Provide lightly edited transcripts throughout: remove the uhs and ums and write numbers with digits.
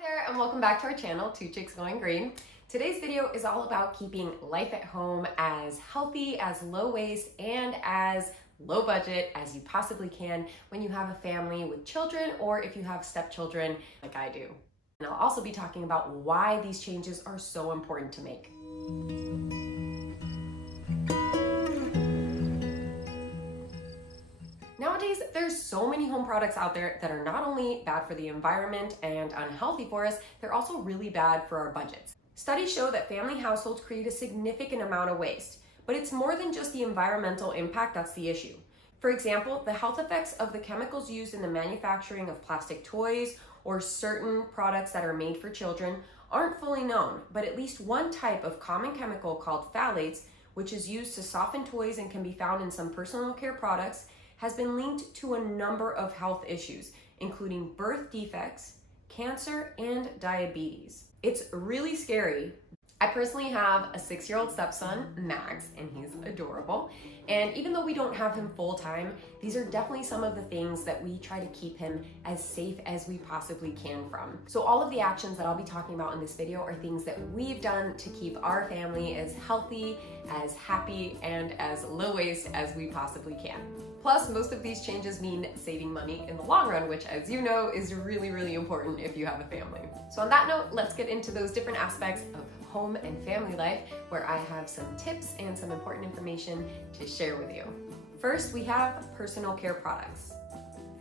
Hi there, and welcome back to our channel, Two Chicks Going Green. Today's video is all about keeping life at home as healthy, as low waste, and as low budget as you possibly can when you have a family with children or if you have stepchildren like I do. And I'll also be talking about why these changes are so important to make. Nowadays, there's so many home products out there that are not only bad for the environment and unhealthy for us, they're also really bad for our budgets. Studies show that family households create a significant amount of waste, but it's more than just the environmental impact that's the issue. For example, the health effects of the chemicals used in the manufacturing of plastic toys or certain products that are made for children aren't fully known, but at least one type of common chemical called phthalates, which is used to soften toys and can be found in some personal care products, has been linked to a number of health issues, including birth defects, cancer, and diabetes. It's really scary. I personally have a 6-year-old stepson, Max, and he's adorable. And even though we don't have him full time, these are definitely some of the things that we try to keep him as safe as we possibly can from. So all of the actions that I'll be talking about in this video are things that we've done to keep our family as healthy, as happy, and as low waste as we possibly can. Plus, most of these changes mean saving money in the long run, which, as you know, is really, really important if you have a family. So on that note, let's get into those different aspects of home and family life, where I have some tips and some important information to share with you. First, we have personal care products.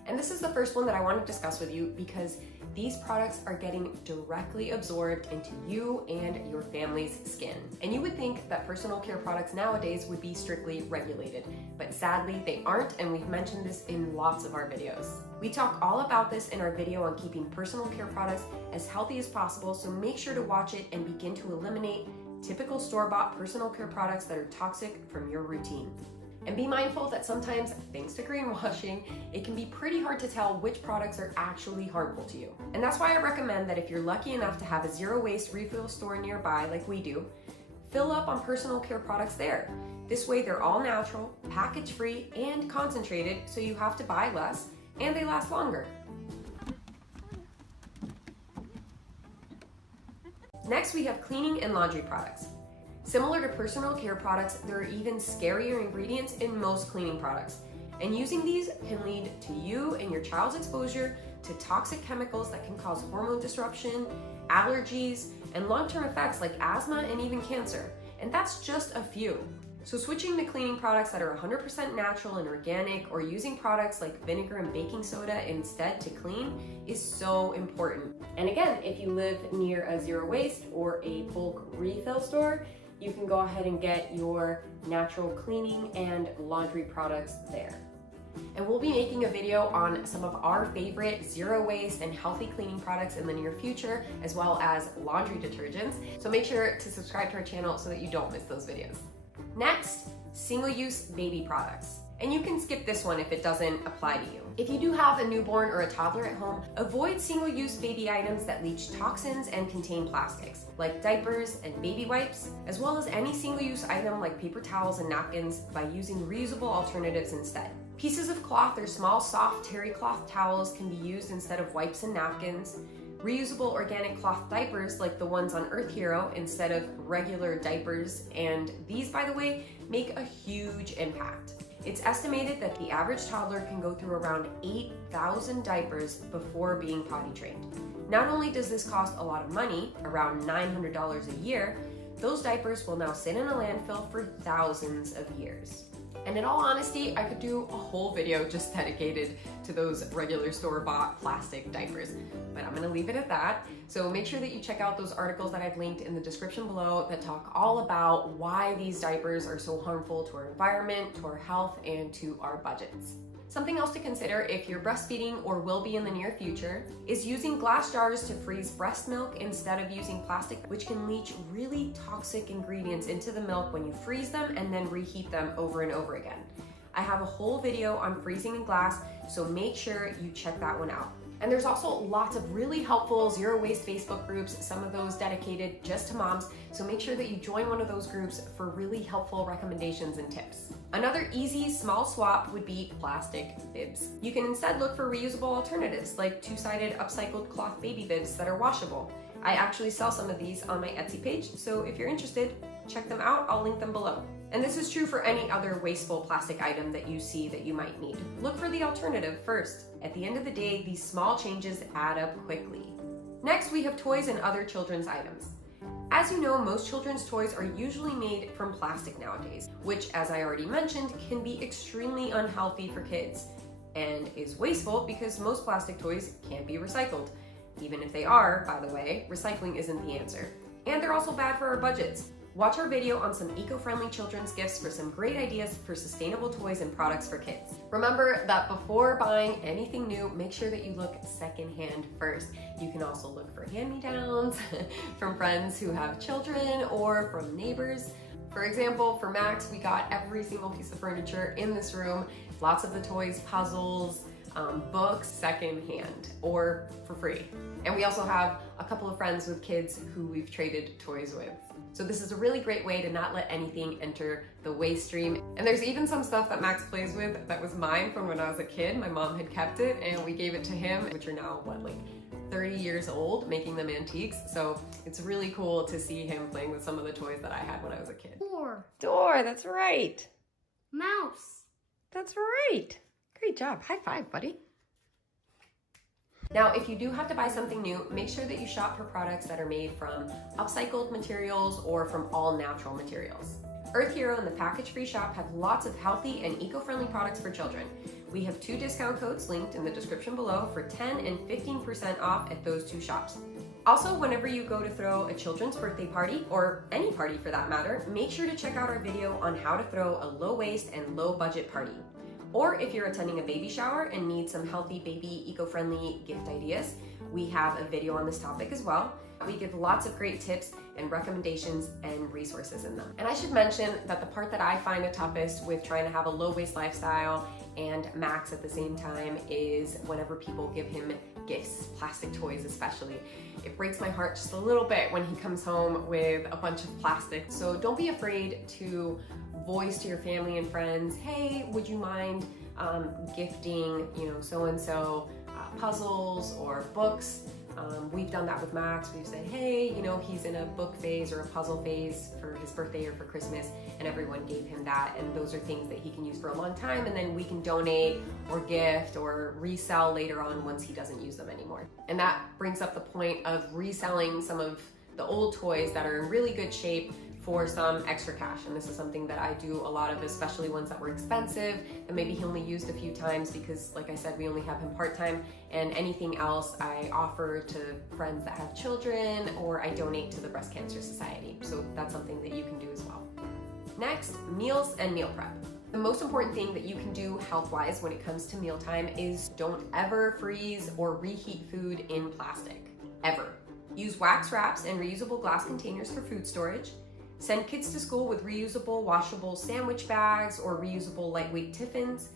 And this is the first one that I want to discuss with you because these products are getting directly absorbed into you and your family's skin. And you would think that personal care products nowadays would be strictly regulated, but sadly they aren't, and we've mentioned this in lots of our videos. We talk all about this in our video on keeping personal care products as healthy as possible, so make sure to watch it and begin to eliminate typical store-bought personal care products that are toxic from your routine. And be mindful that sometimes, thanks to greenwashing, it can be pretty hard to tell which products are actually harmful to you. And that's why I recommend that if you're lucky enough to have a zero waste refill store nearby like we do, fill up on personal care products there. This way they're all natural, package free, and concentrated, so you have to buy less and they last longer. Next, we have cleaning and laundry products. Similar to personal care products, there are even scarier ingredients in most cleaning products. And using these can lead to you and your child's exposure to toxic chemicals that can cause hormone disruption, allergies, and long-term effects like asthma and even cancer. And that's just a few. So switching to cleaning products that are 100% natural and organic, or using products like vinegar and baking soda instead to clean, is so important. And again, if you live near a zero waste or a bulk refill store, you can go ahead and get your natural cleaning and laundry products there. And we'll be making a video on some of our favorite zero waste and healthy cleaning products in the near future, as well as laundry detergents. So make sure to subscribe to our channel so that you don't miss those videos. Next, single-use baby products. And you can skip this one if it doesn't apply to you. If you do have a newborn or a toddler at home, avoid single-use baby items that leach toxins and contain plastics, like diapers and baby wipes, as well as any single-use item like paper towels and napkins, by using reusable alternatives instead. Pieces of cloth or small, soft terry cloth towels can be used instead of wipes and napkins. Reusable organic cloth diapers like the ones on Earth Hero instead of regular diapers, and these, by the way, make a huge impact. It's estimated that the average toddler can go through around 8,000 diapers before being potty trained. Not only does this cost a lot of money, around $900 a year, those diapers will now sit in a landfill for thousands of years. And in all honesty, I could do a whole video just dedicated to those regular store-bought plastic diapers, but I'm gonna leave it at that. So make sure that you check out those articles that I've linked in the description below that talk all about why these diapers are so harmful to our environment, to our health, and to our budgets. Something else to consider if you're breastfeeding or will be in the near future is using glass jars to freeze breast milk instead of using plastic, which can leach really toxic ingredients into the milk when you freeze them and then reheat them over and over again. I have a whole video on freezing in glass, so make sure you check that one out. And there's also lots of really helpful zero waste Facebook groups, some of those dedicated just to moms, so make sure that you join one of those groups for really helpful recommendations and tips. Another easy small swap would be plastic bibs. You can instead look for reusable alternatives like two-sided upcycled cloth baby bibs that are washable. I actually sell some of these on my Etsy page, so if you're interested, check them out. I'll link them below. And this is true for any other wasteful plastic item that you see that you might need. Look for the alternative first. At the end of the day, these small changes add up quickly. Next, we have toys and other children's items. As you know, most children's toys are usually made from plastic nowadays, which, as I already mentioned, can be extremely unhealthy for kids and is wasteful because most plastic toys can't be recycled. Even if they are, by the way, recycling isn't the answer. And they're also bad for our budgets. Watch our video on some eco-friendly children's gifts for some great ideas for sustainable toys and products for kids. Remember that before buying anything new, make sure that you look secondhand first. You can also look for hand-me-downs from friends who have children or from neighbors. For example, for Max, we got every single piece of furniture in this room, lots of the toys, puzzles, books secondhand or for free. And we also have a couple of friends with kids who we've traded toys with. So this is a really great way to not let anything enter the waste stream. And there's even some stuff that Max plays with that was mine from when I was a kid. My mom had kept it and we gave it to him, which are now, what, like 30 years old, making them antiques. So it's really cool to see him playing with some of the toys that I had when I was a kid. Door, that's right. Mouse. That's right. Great job. High five, buddy. Now, if you do have to buy something new, make sure that you shop for products that are made from upcycled materials or from all natural materials. Earth Hero and the Package Free Shop have lots of healthy and eco-friendly products for children. We have 2 discount codes linked in the description below for 10 and 15% off at those 2 shops. Also, whenever you go to throw a children's birthday party, or any party for that matter, make sure to check out our video on how to throw a low-waste and low-budget party. Or if you're attending a baby shower and need some healthy baby eco-friendly gift ideas, we have a video on this topic as well. We give lots of great tips and recommendations and resources in them. And I should mention that the part that I find the toughest with trying to have a low-waste lifestyle and Max at the same time is whenever people give him gifts, plastic toys especially. It breaks my heart just a little bit when he comes home with a bunch of plastic. So don't be afraid to voice to your family and friends, hey, would you mind gifting, so-and-so puzzles or books? We've done that with Max. We've said, hey, he's in a book phase or a puzzle phase for his birthday or for Christmas, and everyone gave him that. And those are things that he can use for a long time, and then we can donate or gift or resell later on once he doesn't use them anymore. And that brings up the point of reselling some of the old toys that are in really good shape for some extra cash. And this is something that I do a lot of, especially ones that were expensive and maybe he only used a few times because, like I said, we only have him part-time, and anything else I offer to friends that have children or I donate to the Breast Cancer Society. So that's something that you can do as well. Next, meals and meal prep. The most important thing that you can do health-wise when it comes to mealtime is don't ever freeze or reheat food in plastic, ever. Use wax wraps and reusable glass containers for food storage. Send kids to school with reusable, washable sandwich bags or reusable lightweight tiffins.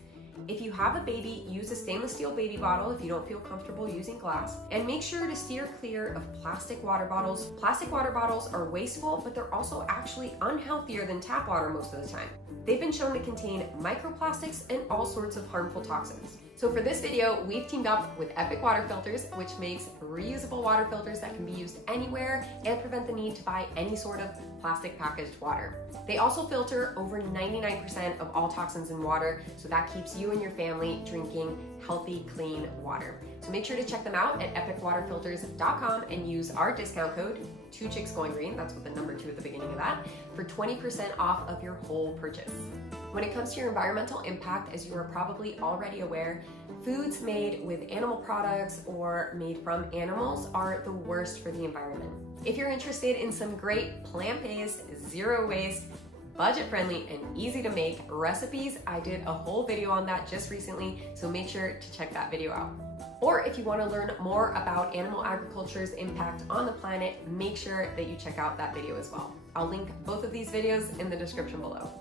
If you have a baby, use a stainless steel baby bottle if you don't feel comfortable using glass. And make sure to steer clear of plastic water bottles. Plastic water bottles are wasteful, but they're also actually unhealthier than tap water most of the time. They've been shown to contain microplastics and all sorts of harmful toxins. So for this video, we've teamed up with Epic Water Filters, which makes reusable water filters that can be used anywhere and prevent the need to buy any sort of plastic packaged water. They also filter over 99% of all toxins in water, so that keeps you and your family drinking healthy, clean water. So make sure to check them out at epicwaterfilters.com and use our discount code, 2ChicksGoingGreen, that's with the number 2 at the beginning of that, for 20% off of your whole purchase. When it comes to your environmental impact, as you are probably already aware, foods made with animal products or made from animals are the worst for the environment. If you're interested in some great plant-based, zero-waste, budget-friendly, and easy-to-make recipes, I did a whole video on that just recently, so make sure to check that video out. Or if you want to learn more about animal agriculture's impact on the planet, make sure that you check out that video as well. I'll link both of these videos in the description below.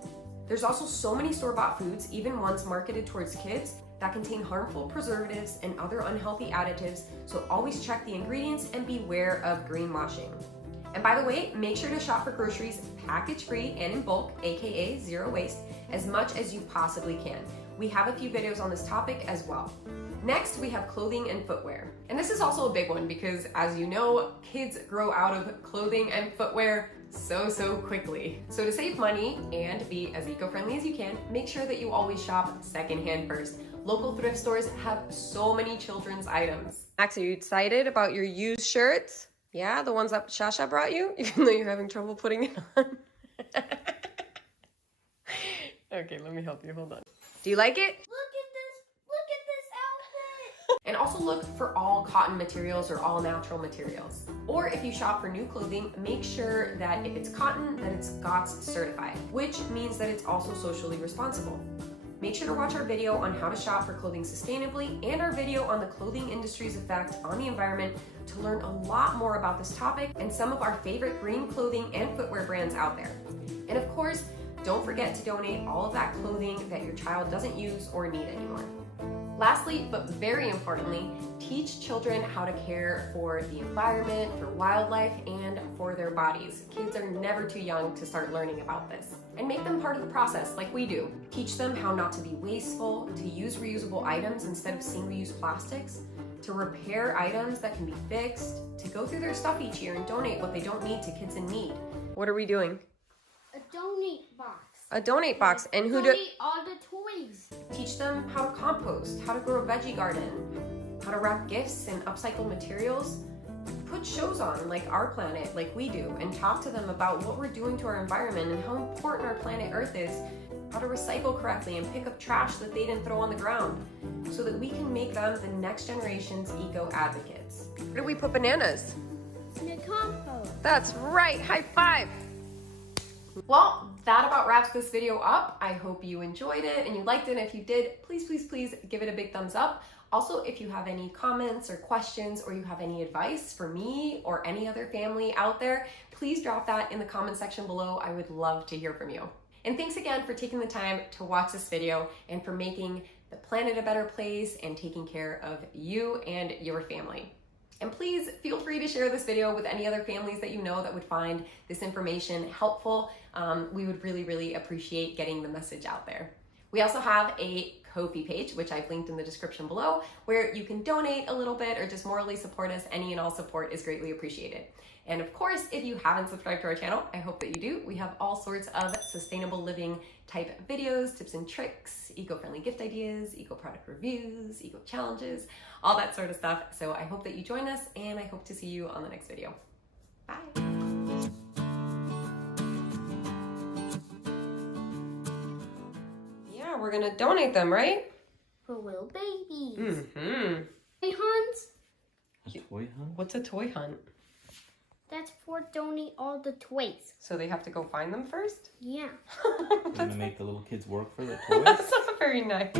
There's also so many store-bought foods, even ones marketed towards kids, that contain harmful preservatives and other unhealthy additives, so always check the ingredients and beware of greenwashing. And by the way, make sure to shop for groceries package free and in bulk, aka zero waste, as much as you possibly can. We have a few videos on this topic as well. Next, we have clothing and footwear. And this is also a big one because, as you know, kids grow out of clothing and footwear so quickly. So to save money and be as eco-friendly as you can, make sure that you always shop secondhand first. Local thrift stores have so many children's items. Max, are you excited about your used shirts? Yeah, the ones that Shasha brought you, even though you're having trouble putting it on. Okay, let me help you, hold on. Do you like it? Look at this outfit! And also look for all cotton materials or all natural materials. Or if you shop for new clothing, make sure that if it's cotton, that it's GOTS certified, which means that it's also socially responsible. Make sure to watch our video on how to shop for clothing sustainably and our video on the clothing industry's effect on the environment to learn a lot more about this topic and some of our favorite green clothing and footwear brands out there. And of course, don't forget to donate all of that clothing that your child doesn't use or need anymore. Lastly, but very importantly, teach children how to care for the environment, for wildlife, and for their bodies. Kids are never too young to start learning about this. And make them part of the process like we do. Teach them how not to be wasteful, to use reusable items instead of single-use plastics, to repair items that can be fixed, to go through their stuff each year and donate what they don't need to kids in need. What are we doing? A donate box. A donate box. And who donate all the toys. Teach them how to compost, how to grow a veggie garden, how to wrap gifts in upcycled materials. Put shows on like Our Planet, like we do, and talk to them about what we're doing to our environment and how important our planet Earth is, how to recycle correctly and pick up trash that they didn't throw on the ground, so that we can make them the next generation's eco-advocates. Where do we put bananas? In the compost. That's right, high five! Well, that about wraps this video up. I hope you enjoyed it and you liked it. If you did, please give it a big thumbs up. Also, if you have any comments or questions or you have any advice for me or any other family out there, please drop that in the comment section below. I would love to hear from you. And thanks again for taking the time to watch this video and for making the planet a better place and taking care of you and your family. And please feel free to share this video with any other families that you know that would find this information helpful. We would really appreciate getting the message out there. We also have a Ko-fi page, which I've linked in the description below, where you can donate a little bit or just morally support us. Any and all support is greatly appreciated. And of course, if you haven't subscribed to our channel, I hope that you do. We have all sorts of sustainable living type videos, tips and tricks, eco-friendly gift ideas, eco-product reviews, eco-challenges, all that sort of stuff. So I hope that you join us, and I hope to see you on the next video. Bye. We're gonna donate them, right? For little babies. Mm-hmm. Toy hunts. A toy hunt? What's a toy hunt? That's for donate all the toys. So they have to go find them first? Yeah. Gonna make the little kids work for the toys? That's not very nice.